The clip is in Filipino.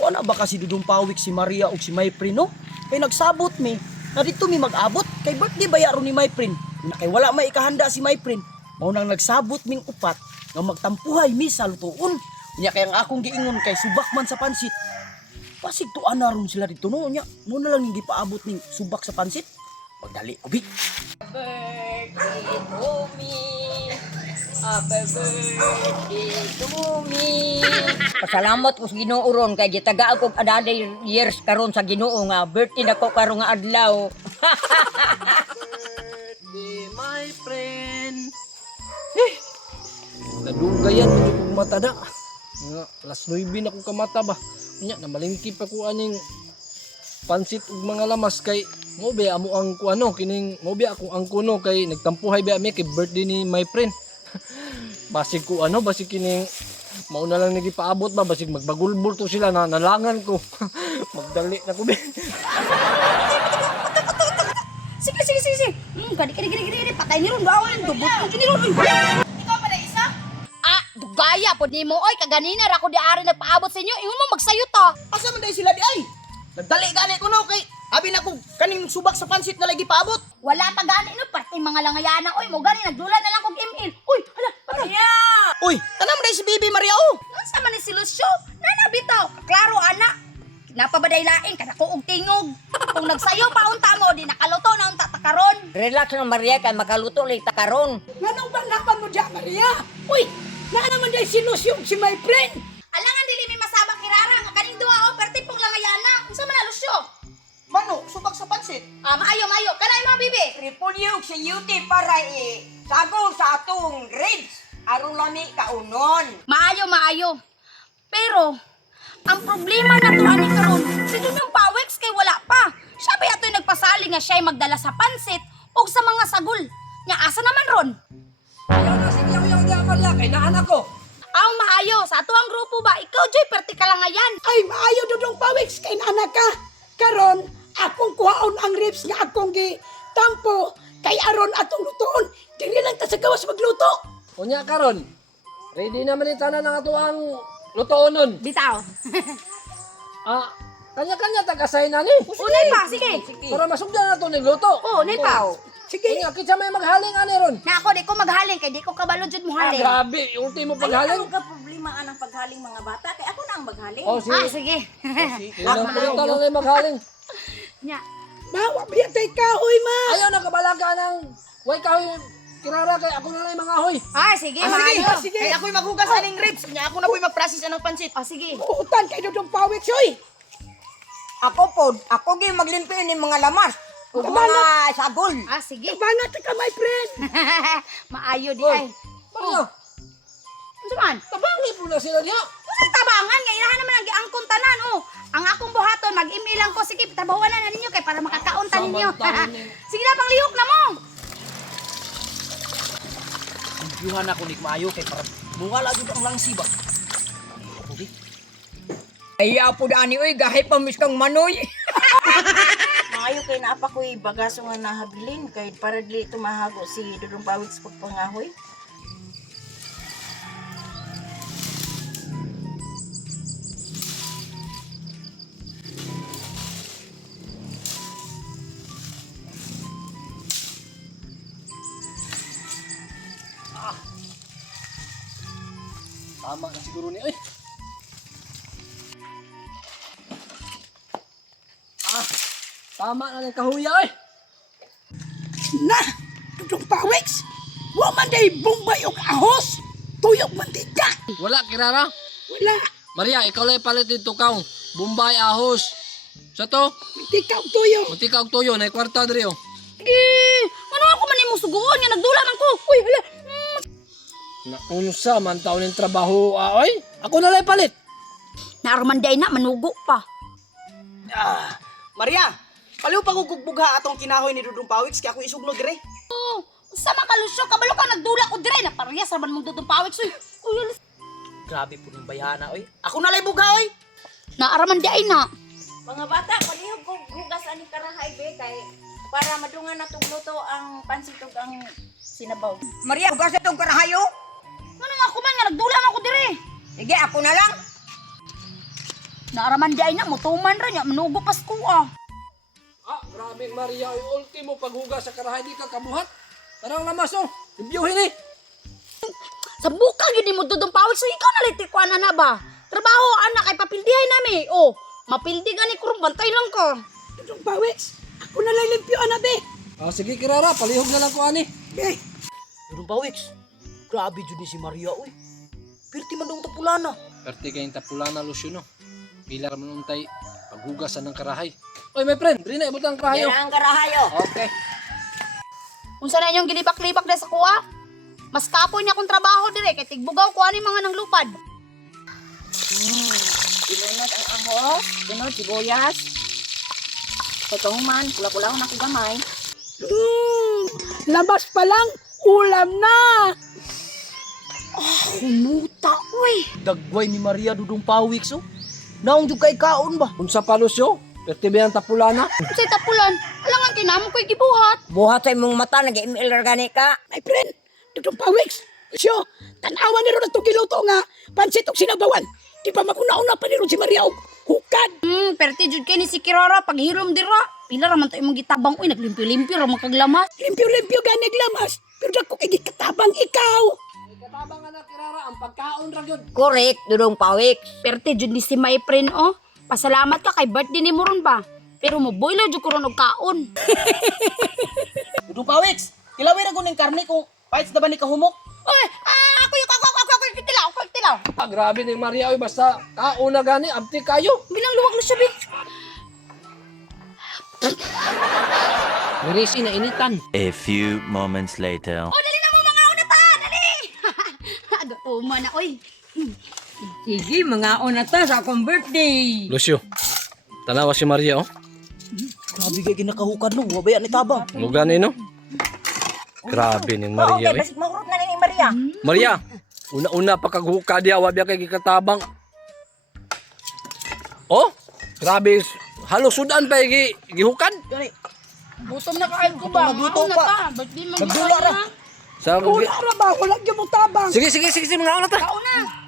Wala ba kasi Dudong Pawik si Maria o si Mayprin no? Kay nagsabot mi, na dito mi mag-abot, kay birthday bayaro ni Mayprin. Kay wala may ikahanda si Mayprin. Mao nang nagsabot ming upat nga magtampuhay mi sa lutuon. Nya kay ang akong giingon kay subak man sa pansit. Pasig tuan na ron sila dito no nya. Mo na lang yung gipaabot ning subak sa pansit. Pagdali ko bi. Birthday to me. Happy birthday to me. Pasalamat ko sa Ginoo ron kay gitagaan ko another years karon sa Ginoo nga birthday nako karon nga adlaw. Birthday my friend. Nadugayan mo kong mata da. Nga, alas 9 na kong kamata ba. Nya, namalingki pa ko aning pansit ug mga lamas kay mo be amo ang kuano kining mo be ako ang kuno kay nagtampuhay be mi kay birthday ni my friend. Basig ko ano, basig kining mao na lang nagipaabot ba basig magbagulbol to sila na nalangan ko. Magdali na ko be. Sige. Kadi. Patay ni ron bawon. Dubot ko kini ron. Ikaw pa isa? Dugaya po ni mo. Oy, kaganina ra ko di ari nagpaabot sa inyo. Ingon mo magsayo ta. Asa man dai sila di ay? Nagdali gani ko no kay abi na ko kaning subak sa pansit na lagi paabot. Wala pa gani no. Parte mga langayana. Oy, mo gani nagdula na lang kog email. Uy, hala, patay. Uy, tanam dai si Bibi Maria oh. Unsa man ni si Lucio? Nana bitaw. Klaro ana. Napabaday laing kada ko og tingog. Kung nagsayo pa unta mo di nakaluto na unta ta karon. Relax lang Maria kay makaluto lang ta karon. Nganong banglapan mo dyan, Maria? Uy, naa naman dahil si Lucio si my friend. Alangan dili mi masabak kirara nga kaning duha o perti pong langayana. Unsa man na Lucio? Mano, subak sa pansit. Maayo. Kanay mga bibi. Tripulyog sa UT para sagol sa atong ribs. Aron lami kaunon. Maayo. Pero, ang problema na to ani karon, si Dudong Pawex kay wala pa. Siya ba ito'y nagpasali nga siya'y magdala sa pansit o sa mga sagol? Nya asa naman ron? Ayaw na, sige, ayaw na, Maria, kay naan ako. Ang maayo, sa ato ang grupo ba, ikaw Joy, perti ka lang ngayan. Ay, maayo Dudong Pawex, kay naanak ka. Karon, akong kuhaon ang ribs nga akong tampo kay aron atong lutoon. Dili lang ta sa gawas magluto. Unya karon. Ready naman ni tanan ang ato ang lutoon nun. Bitaw. Kanya-kanya tagasay na ni. Unay pa, sige. Para masugdan na ito ng luto. Unay pa. Sige. Unya, kitsa may maghaling ani ron. Na ako, di ko maghaling, kay di ko kabalo jud mo haling. Grabe, ultimo paghaling. ka problema ang paghaling mga bata kay ako na ang maghaling. Oh, sige. Sige. Ilang palitan na yung maghaling. Nya. Mawa, biya tay kahoy, ma. Ayaw na kabalaga ng way kahoy kirara kay ako na lang yung mga hoy. Sige, maayo. sige. Kaya ako'y maghugas sa ning ribs. Kanya ako na po'y mag-process ng pansit. Sige. Uutan kay Dudong Pawex, oy. Ako gyud maglimpyo ni mga lamas. Ug mga sagol. Sige. Bangat ka, my friend. Maayo di ay. Maria, Unsa man? tabangi po na sila niya. Sa tabangan nga ilahan naman ang giangkon tanan Ang akong buhaton mag-email lang ko sige tabawan na ninyo kay para makakaunta ninyo. Sige na panglihok na mo. Yuhan ako ni maayo kay para mungala jud ang langsi ba. Ay apo dani oy gahay pa miskang manoy. Maayo kay naapa ko'y bagaso nga nahabilin kay para dili tumahago si Dudong Pawex pagpangahoy. Tama na siguro ni oy. Tama na ng kahuya oy. Na, Dudong Pawex. Wa man day bombay og ahos. Tuyok mantika. Wala kirara. Wala. Maria, ikaw lang palit dito kaong Bombay ahos. Sa to, Mantika og tuyok. munti ka og tuyo na kwarta diri oh. Sige. Ano ako man imong suguon nga nagdula man ko. Uy, hala. Naunsa man taon ng trabaho oy. Ako na lang palit. Narumanday na manugo pa. Maria, paliw pa ko bugha atong kinahoy ni Dudong Pawex kay ako isugnog dire. Sa makalusyo kabalo ka nagdula ko dire na parehas raman mong Dudong Pawex uy. Uy, Grabe po ng bayana oy. Ako na lang bugha oy. naaramanday na. Mga bata, palihog ko hugas ani karahay be kay para madungan na luto ang pansit ug ang sinabaw. Maria ugas tong karahayo. Ano nga ako man nga nagdula man ko dire. Sige ako na lang. Naaraman di ay na, mutuman ra niya, manugo Pasko ah. Grabe Maria, yung ultimo paghugas sa karahay di ka kabuhat. Tarang lamas oh, libyuhin eh. Sa buka gini mo dudong pawis, so ikaw naliti ko na ba? Trabaho anak ay papildihay nami. Oh, mapildi gani kurong bantay lang ko. Dudong pawiks, ako na lang limpyo ana be. Sige Kirara, palihog na lang ko ani. Be, Dudong pawiks. Grabe jud ni si Maria oy. Pirti man dong tapulana. Perti kayong tapulana Lucio no. Pilar man untay paghugasan ng karahay. Oy my friend, dili na ibot ang karahay. Yan ang karahayo. Okay. Unsa na inyong gilibak-libak na sa kuha? Mas kapoy niya akong trabaho dire kay tigbugaw ko ani mga nang lupad. Ilunod ang ahos, sunod sibuyas. Pagkahuman, pula-pula na ako gamay. labas pa lang, ulam na. Humuta, uy. Dagway ni Maria dudong pawiks oh. Naong jud kay kaon ba? Unsa pa Lucio? Perti ba ang tapulana? Unsay tapulan? Alangan kinamo ko'y gibuhat. Buhat sa imong mata, nag-email gani ka. My friend, dudong pawiks. Siyo, tanawan ni ron ang giluto nga, pansit og sinabawan. Di pa makuna-una pa ni ron si Maria og hukad. Perti jud kay ni si Kirara paghilom dira. Pila ra man ta imong gitabang uy, naglimpyo-limpyo ra man kag lamas. Limpyo-limpyo gani glamas. Pero dako kay gikatabang ikaw. Katabang na Kirara, ang pagkaon ra gyud. Correct, dudong pawiks. Perti jud ni si my friend oh. Pasalamat ka kay birthday ni mo ron ba? Pero mo boiler jud ko ron og kaon. Dudong pawiks. Kilawin ra kuning karne kung fights na ba ni kahumok? Oy, ako tilaw. Grabe ni Maria oy basta kaon na gani abti kayo. Bilang luwag na siya, Bi. Mirisi na initan. A few moments later. Oh, dali na mo mga unata, dali. Agutuma na, oy. Sige, mga unata sa akong birthday. Lucio, tanawa si Maria oh. Grabe kay ginakahukad no, wabaya ni tabang. Mugani no? Grabe ni Maria Okay, eh. basig mahurot na ni Maria. Maria, una-una pa kaghuka diya, wabi kay gikatabang. Oh, grabe. Halos sudan pa gihukad. Gani. Gutom na kain ko ba? Magluto Mga pa. unata, birthday mo Magdula ra. na. Sa Wala ra ba, wala gyud mo tabang. Sige, mga unat. Kauna.